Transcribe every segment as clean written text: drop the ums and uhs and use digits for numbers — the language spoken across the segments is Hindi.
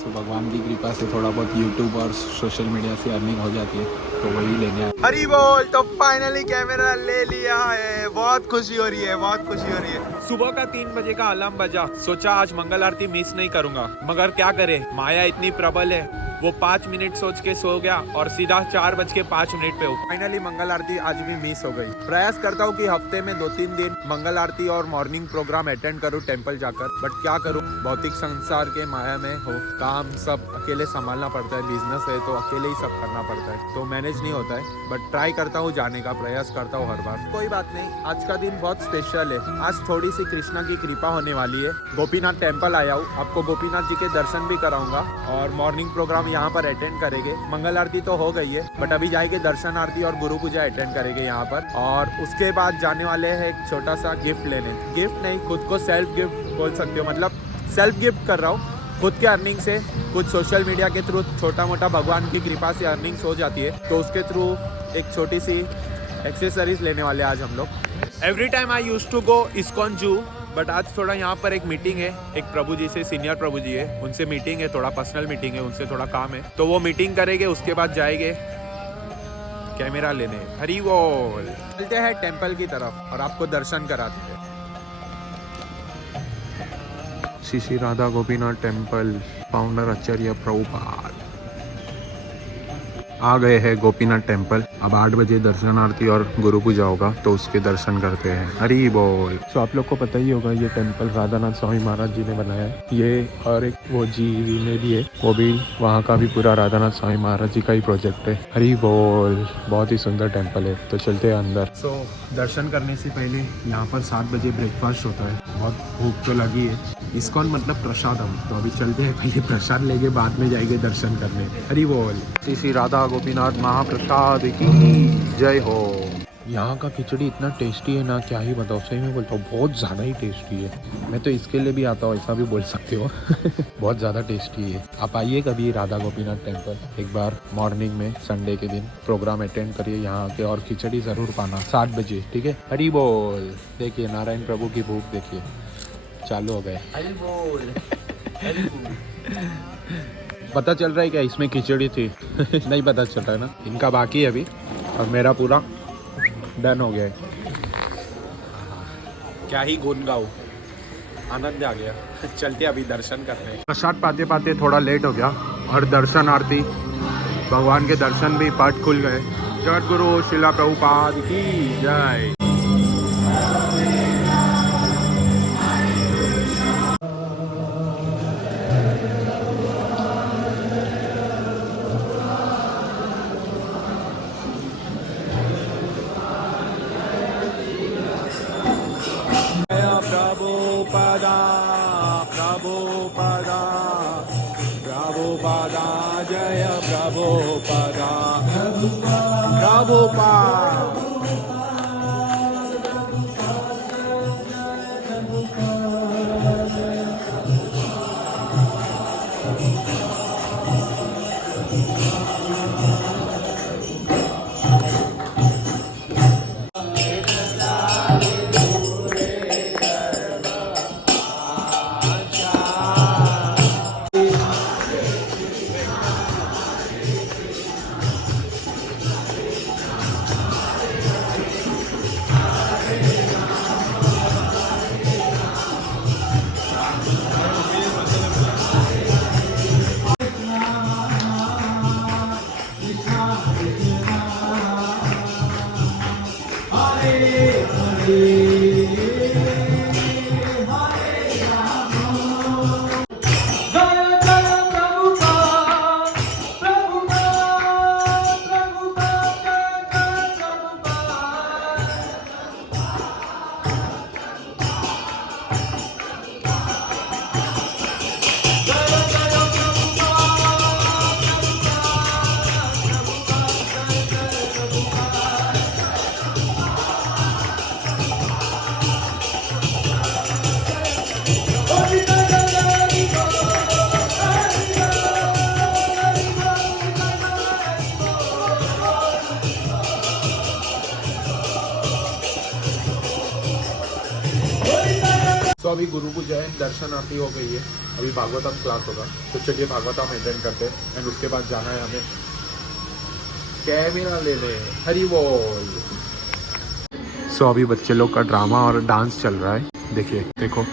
सो भगवान की कृपा से थोड़ा बहुत यूट्यूब और सोशल मीडिया से अर्निंग हो जाती है, तो वही लेने आए। हरी बोल। तो फाइनली कैमरा ले लिया है, बहुत खुशी हो रही है, बहुत खुशी हो रही है। सुबह का 3 बजे का अलार्म बजा, सोचा आज मंगल आरती मिस नहीं करूंगा, मगर क्या करे, माया इतनी प्रबल है, वो 5 मिनट सोच के सो गया और सीधा 4:05 पे उठा। फाइनली मंगल आरती आज भी मिस हो गई। प्रयास करता हूँ कि हफ्ते में 2-3 दिन मंगल आरती और मॉर्निंग प्रोग्राम अटेंड करूँ टेम्पल जाकर, बट क्या करूँ, भौतिक संसार के माया में हो, काम सब अकेले संभालना पड़ता है, बिजनेस है तो अकेले ही सब करना पड़ता है, तो मैनेज नहीं होता है, बट ट्राई करता हूँ जाने का, प्रयास करता हूँ हर बार। कोई बात नहीं, आज का दिन बहुत स्पेशल है। आज थोड़ी सी कृष्णा की कृपा होने वाली है। गोपीनाथ टेम्पल आया हूँ, आपको गोपीनाथ जी के दर्शन भी कराऊंगा और मॉर्निंग प्रोग्राम यहाँ पर अटेंड करेंगे। मंगल आरती तो हो गई है, बट अभी जाएंगे दर्शन आरती और गुरु पूजा अटेंड करेंगे यहाँ पर, और उसके बाद जाने वाले हैं एक छोटा सा गिफ्ट लेने। गिफ्ट नहीं, खुद को सेल्फ गिफ्ट बोल सकते हो, मतलब सेल्फ गिफ्ट कर रहा हूँ। खुद के अर्निंग से, कुछ सोशल मीडिया के थ्रू छोटा मोटा भगवान की कृपा से अर्निंग्स हो जाती है, तो उसके थ्रू एक छोटी सी एक्सेसरीज लेने वाले आज हम लोग। Every time I used to go ISKCON Juhu, but आज थोड़ा यहाँ पर एक मीटिंग है, एक प्रभु जी से, सीनियर प्रभु जी है, उनसे मीटिंग है, थोड़ा पर्सनल मीटिंग है, उनसे थोड़ा काम है, तो वो मीटिंग करेंगे, उसके बाद जाएंगे कैमरा लेने। हरी बोल। चलते हैं टेम्पल की तरफ और आपको दर्शन कराते हैं। श्री श्री राधा गोपीनाथ टेम्पल, फाउंडर आचार्य प्रभुपाद। आ गए हैं गोपीनाथ टेम्पल। अब 8 बजे दर्शन आरती और गुरु पूजा होगा, तो उसके दर्शन करते हैं। हरी बोल। तो आप लोग को पता ही होगा, ये टेम्पल राधानाथ स्वामी महाराज जी ने बनाया है ये, और एक वो जी में भी है, वो भी वहाँ का भी पूरा राधानाथ स्वामी महाराज जी का ही प्रोजेक्ट है। हरी बोल। बहुत ही सुंदर टेम्पल है, तो चलते हैं अंदर। सो दर्शन करने से पहले यहाँ पर 7 बजे ब्रेकफास्ट होता है, बहुत भूख तो लगी है। इस्कॉन मतलब प्रसादम, तो अभी चलते हैं, पहले प्रसाद लेके बाद में जाएंगे दर्शन करने। हरी बोल। श्री श्री राधा गोपीनाथ महाप्रसाद की जय हो। यहाँ का खिचड़ी इतना टेस्टी है ना, क्या ही बताओ, सही में बोलता हूँ, बहुत ज़्यादा ही टेस्टी है। मैं तो इसके लिए भी आता हूँ, ऐसा भी बोल सकते हो। बहुत ज़्यादा टेस्टी है। आप आइए कभी राधा गोपीनाथ टेम्पल, एक बार मॉर्निंग में संडे के दिन प्रोग्राम अटेंड करिए यहाँ के, और खिचड़ी ज़रूर पाना 7 बजे, ठीक है। हरी बोल। देखिए नारायण प्रभु की भूख देखिए, चालू हो गए। हरी बोल। हरी बोल। पता चल रहा है क्या इसमें खिचड़ी थी? नहीं पता चल रहा है ना, इनका बाकी है अभी, और मेरा पूरा डन हो गया है। क्या ही गुण गाओ, आनंद आ गया। चलते अभी दर्शन करते हैं। प्रसाद पाते पाते थोड़ा लेट हो गया, और दर्शन आरती, भगवान के दर्शन भी पट खुल गए। जगत गुरु शिला प्रभुपाद की जय। प्रभुपदा प्रभुपदा प्रभुपदा जय प्रभुपदा प्रभुपाद। तो अभी गुरु पूजा है, दर्शन आरती हो गई है, अभी भागवतम क्लास होगा, तो चलिए भागवतम अटेंड करते हैं एंड उसके बाद जाना है हमें कैमरा लेने। हरी बोल। सो अभी बच्चे लोग का ड्रामा और डांस चल रहा है, देखिए देखो।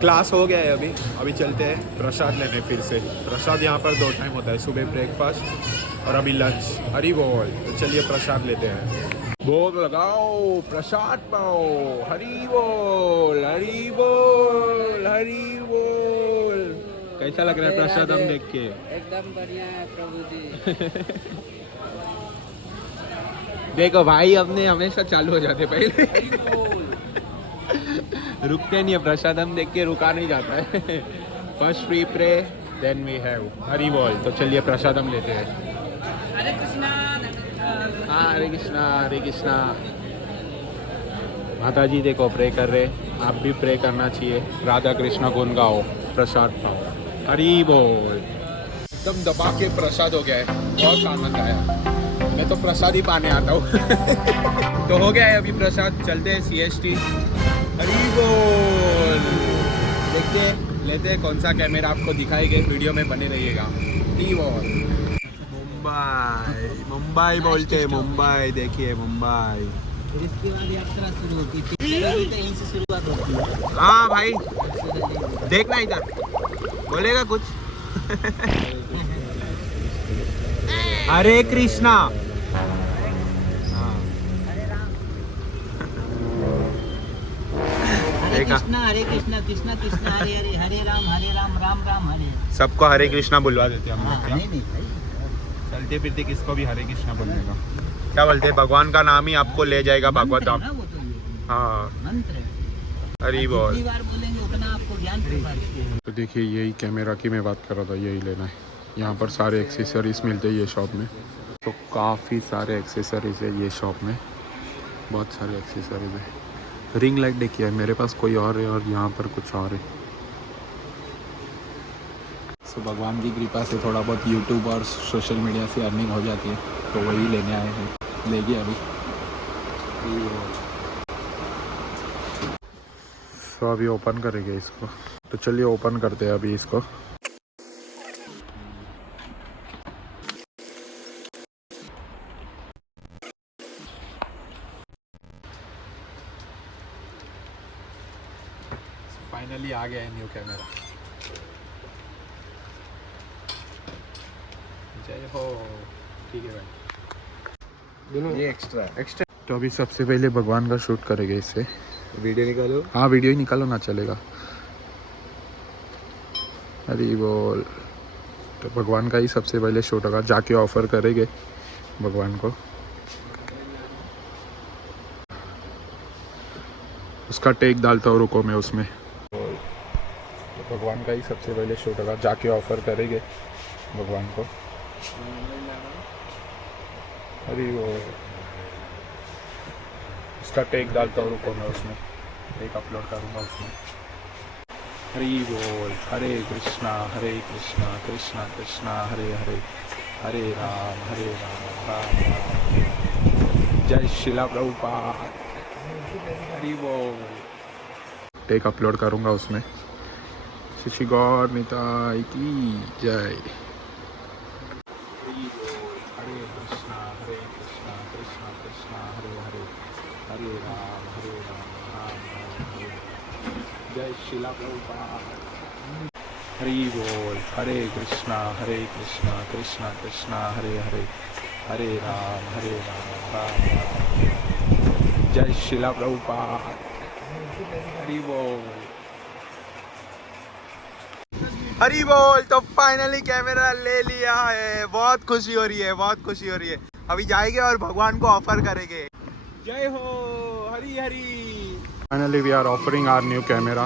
क्लास हो गया है, अभी चलते हैं प्रसाद लेने फिर से। प्रसाद यहाँ पर 2 टाइम होता है, सुबह ब्रेकफास्ट और अभी लंच। हरी बोल। तो चलिए प्रसाद लेते हैं। भोग लगाओ, प्रसाद पाओ। हरी बोल, हरी बोल, हरी बोल। कैसा लग रहा है प्रसाद हम देख के? एकदम बढ़िया है प्रभु जी। देखो भाई, अपने हमेशा चालू हो जाते पहले, रुकते नहीं है। प्रसाद हम देख के रुका नहीं जाता है। First we pray then we have Hari बोल। तो चलिए प्रसाद हम लेते हैं। हरे कृष्णा। हाँ, हरे कृष्णा, हरे कृष्णा। माता जी देखो प्रे कर रहे, आप भी प्रे करना चाहिए। राधा कृष्णा गुण गाओ, प्रसाद पाओ। हरी बोल। एकदम दबा के प्रसाद हो गया है, बहुत आनंद आया। मैं तो प्रसाद ही पाने आता हूँ। तो हो गया है अभी प्रसाद, चलते हैं CST। हरी बोल। देखते लेते हैं कौन सा कैमरा आपको दिखाएंगे, वीडियो में बने रहिएगा। हरी बोल। मुंबई, मुंबई बोलते हैं, मुंबई। देखिए मुंबई। फिर इसके बाद यात्रा शुरू होती है, यहीं से शुरुआत होती है। हाँ भाई, देखना इधर, बोलेगा कुछ। हरे कृष्णा। हरे कृष्णा कृष्णा कृष्णा हरे हरे, हरे राम राम राम हरे। सबको हरे कृष्णा बुलवा देते हैं हम लोग। क्या नहीं नहीं भाई, चलते फिरते किसको भी हरे कृष्णा बोलने का क्या बोलते हैं? भगवान का नाम ही आपको ले जाएगा भागवत धाम। वो तो ये हाँ, मंत्र है। हरी बोल। जितनी बार बोलेंगे उतना आपको ज्ञान प्रसाद। तो देखिए यही कैमरा की मैं बात कर रहा था, यही लेना है। यहाँ पर सारे एक्सेसरीज मिलते हैं ये शॉप में। तो काफ़ी सारे एक्सेसरीज है ये शॉप में, बहुत सारे एक्सेसरीज है। रिंग लाइट देखिए, मेरे पास कोई और है और यहाँ पर कुछ और है। सो भगवान की कृपा से थोड़ा बहुत यूट्यूब और सोशल मीडिया से अर्निंग हो जाती है, तो वही लेने आए हैं। लेगी अभी। सो अभी ओपन करेंगे इसको, तो चलिए ओपन करते हैं अभी इसको। फाइनली आ गया है न्यू कैमरा। जय हो। ठीक है भाई, ये एक्स्ट्रा। तो अभी सबसे पहले भगवान का शूट करेंगे इससे। वीडियो निकालो। हाँ, वीडियो ही निकालो ना, चलेगा। हरी बोल। तो भगवान का ही सबसे पहले शूट होगा, जाके ऑफर करेंगे भगवान को। उसका टेक डालता हूँ, रुको मैं उसमें। तो भगवान का ही सबसे पहले शूट होगा, जाके ऑफर करेंगे भगवान को। हरी बोल। उसका टेक डालता हूँ, रुको मैं उसमें टेक अपलोड करूँगा उसमें। हरी बोल। हरे कृष्णा कृष्णा कृष्णा हरे हरे, हरे राम राम राम। जय शिला प्रभुपाद। हरी बोल। टेक अपलोड करूँगा उसमें। श्री गॉड निताई की जय। हरी बोल। हरे कृष्णा कृष्णा कृष्णा हरे हरे, हरे राम राम राम हरे। जय शिला प्रभुपाद। हरी बोल। हरे कृष्णा कृष्णा कृष्णा हरे हरे, हरे राम राम राम। जय शिला प्रभुपाद। हरी बोल। हरी बोल। तो फाइनली कैमरा ले लिया है, बहुत खुशी हो रही है, बहुत खुशी हो रही है। अभी जाएंगे और भगवान को ऑफर करेंगे। जय हो। Hari Hari. Finally we are offering our new camera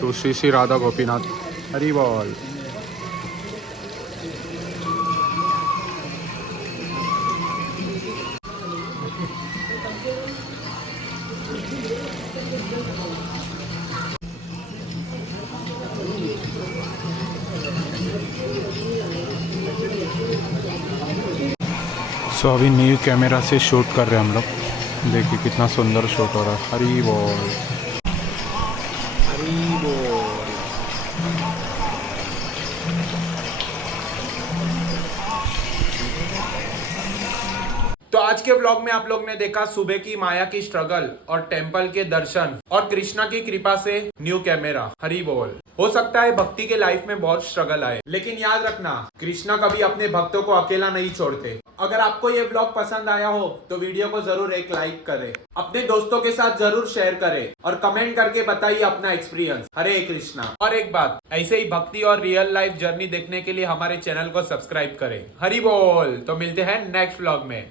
to Shri Radha Gopinath. Hari Bol. सो अभी न्यू कैमरा से शूट कर रहे हैं हम लोग। देखिए कितना सुंदर शूट हो रहा है। हरी बोल, हरी बोल। तो आज के व्लॉग में आप लोग ने देखा सुबह की माया की स्ट्रगल और टेंपल के दर्शन और कृष्णा की कृपा से न्यू कैमरा। हरी बोल। हो सकता है भक्ति के लाइफ में बहुत स्ट्रगल आए, लेकिन याद रखना कृष्णा कभी अपने भक्तों को अकेला नहीं छोड़ते। अगर आपको ये व्लॉग पसंद आया हो तो वीडियो को जरूर एक लाइक करें, अपने दोस्तों के साथ जरूर शेयर करें और कमेंट करके बताइए अपना एक्सपीरियंस। हरे कृष्णा। और एक बात, ऐसे ही भक्ति और रियल लाइफ जर्नी देखने के लिए हमारे चैनल को सब्सक्राइब करें। हरी बोल। तो मिलते हैं नेक्स्ट व्लॉग में।